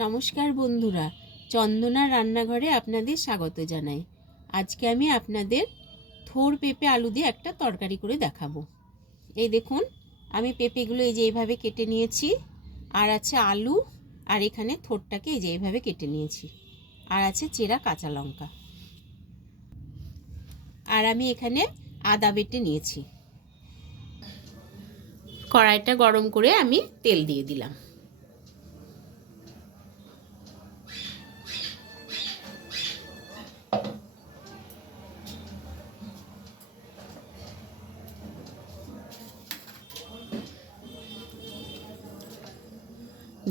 নমস্কার বন্ধুরা, চন্দনা রান্নাঘরে আপনাদের স্বাগত জানাই। আজকে আমি আপনাদের থোড় পেঁপে আলু দিয়ে একটা তরকারি করে দেখাবো। এই দেখুন, আমি পেঁপেগুলো এই যে এইভাবে কেটে নিয়েছি, আর আছে আলু, আর এখানে থোড়টাকে এই যে এইভাবে কেটে নিয়েছি, আর আছে চেরা কাঁচা লঙ্কা, আর আমি এখানে আদা বেটে নিয়েছি। কড়াইটা গরম করে আমি তেল দিয়ে দিলাম।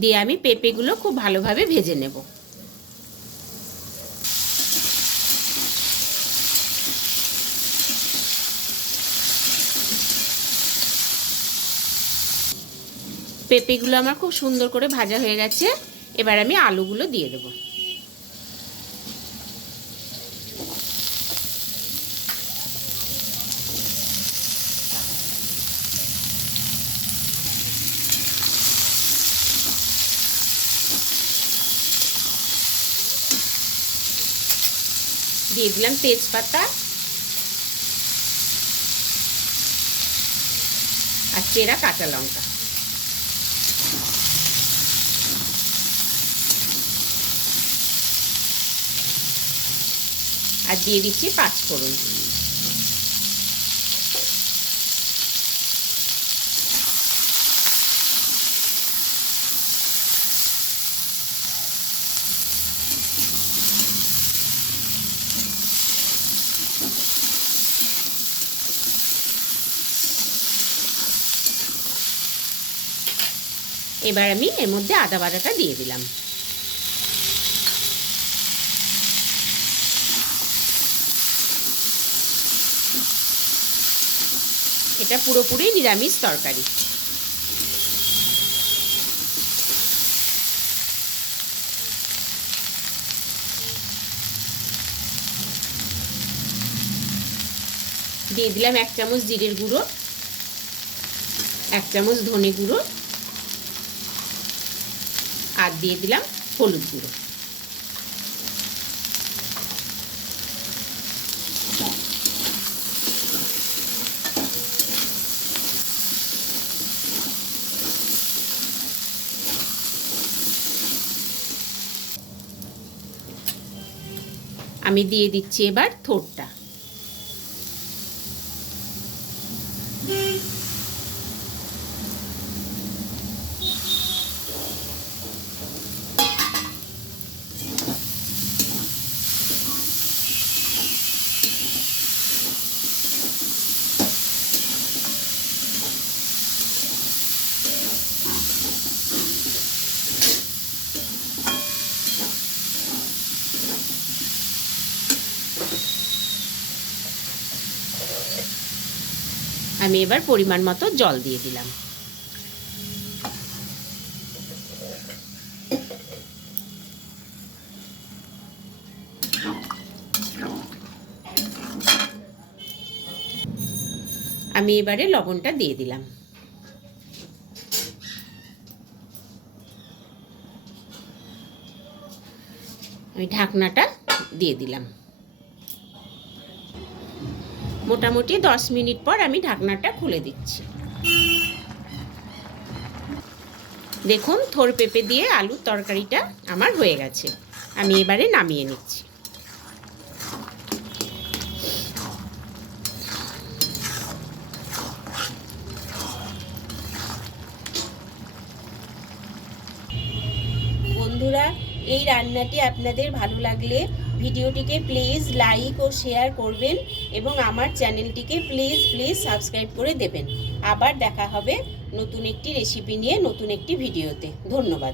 দিয়ে আমি পেঁপেগুলো খুব ভালোভাবে ভেজে নেব। পেঁপেগুলো আমার খুব সুন্দর করে ভাজা হয়ে গেছে। এবার আমি আলুগুলো দিয়ে দেব। দিয়ে দিলাম তেজপাতা আর চেরা কাঁচা লঙ্কা, আর দিয়ে দিচ্ছি পাঁচফোড়ন। এবার আমি এর মধ্যে আদা বাটাটা দিয়ে দিলাম। এটা পুরোপুরি নিরামিষ তরকারি। দিয়ে দিলাম 1 চামচ জিরের গুঁড়ো, 1 চামচ ধনে গুঁড়ো, আর দিয়ে দিলাম হলুদ গুঁড়ো। আমি দিয়ে দিচ্ছি এবার থোড়টা। আমি এবার পরিমাণ মতো জল দিয়ে দিলাম। আমি এবারে লবণটা দিয়ে দিলাম। আমি ঢাকনাটা দিয়ে দিলাম। মোটামুটি 10 মিনিট পর আমি ঢাকনাটা খুলে দিচ্ছি। দেখুন, থোড় পেঁপে দিয়ে আলুর তরকারিটা আমার হয়ে গেছে। আমি এবারে নামিয়ে নিচ্ছি। বন্ধুরা, এই রান্নাটি আপনাদের ভালো লাগলে ভিডিওটিকে প্লিজ লাইক ও শেয়ার করবেন, এবং আমার চ্যানেলটিকে প্লিজ সাবস্ক্রাইব করে দেবেন। আবার দেখা হবে নতুন একটি রেসিপি নিয়ে, নতুন একটি ভিডিওতে। ধন্যবাদ।